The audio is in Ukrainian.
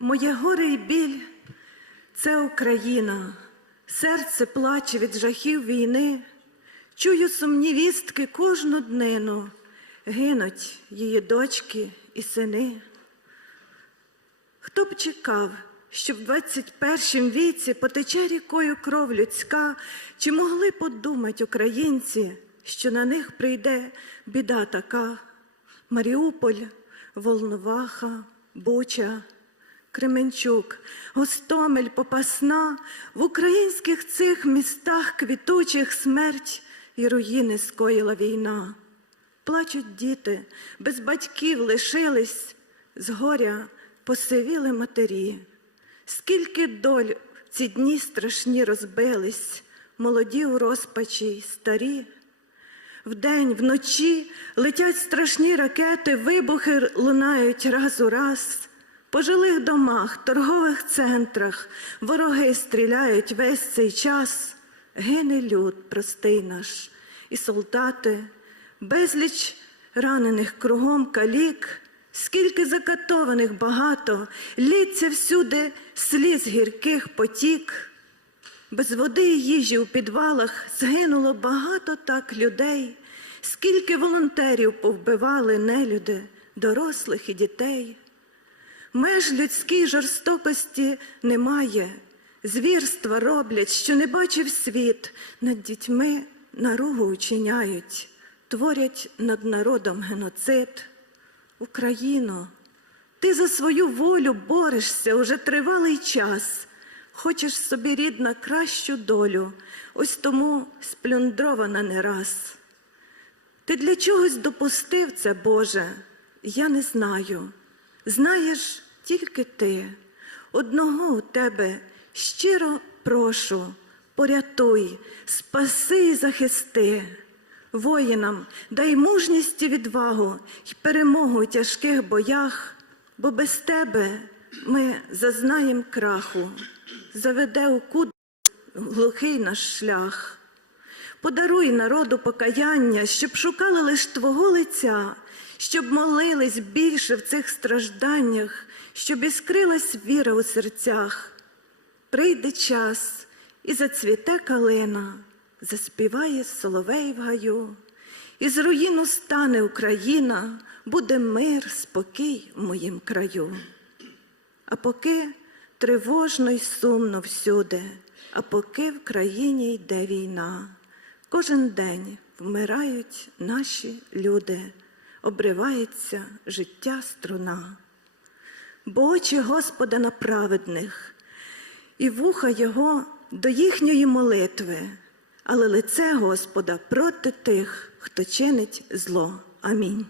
Моє горе й біль це Україна, серце плаче від жахів війни. Чую сумні вістки кожну днину, гинуть її дочки і сини. Хто б чекав, що в 21 віці потече рікою кров людська, чи могли подумать українці, що на них прийде біда така? Маріуполь, Волноваха, Буча, Кременчук, Гостомель, Попасна, в українських цих містах квітучих смерть і руїни скоїла війна. Плачуть діти, без батьків лишились, з горя посивіли матері. Скільки доль в ці дні страшні розбились, молоді у розпачі, старі. Вдень, вночі летять страшні ракети, вибухи лунають раз у раз. По жилих домах, торгових центрах вороги стріляють весь цей час. Гине люд простий наш, і солдати, безліч ранених кругом калік, скільки закатованих багато, лється всюди сліз гірких потік. Без води і їжі у підвалах згинуло багато так людей, скільки волонтерів повбивали нелюди, дорослих і дітей. Меж людській жорстокості немає, звірства роблять, що не бачив світ, над дітьми наругу учиняють, творять над народом геноцид. Україно, ти за свою волю борешся уже тривалий час. Хочеш собі рідна кращу долю, ось тому сплюндрована не раз. Ти для чогось допустив це, Боже, я не знаю. Знаєш тільки ти. Одного у тебе щиро прошу, порятуй, спаси і захисти. Воїнам дай мужність і відвагу й перемогу у тяжких боях, бо без тебе ми зазнаєм краху, заведе у куд глухий наш шлях. Подаруй народу покаяння, щоб шукали лиш Твого лиця, щоб молились більше в цих стражданнях, щоб іскрилась віра у серцях. Прийде час і зацвіте калина, заспіває соловей в гаю, і з руїну стане Україна, буде мир, спокій в моїм краю. А поки тривожно й сумно всюди, а поки в країні йде війна, кожен день вмирають наші люди, обривається життя струна. Бо очі Господа на праведних, і вуха Його до їхньої молитви, але лице Господа проти тих, хто чинить зло. Амінь.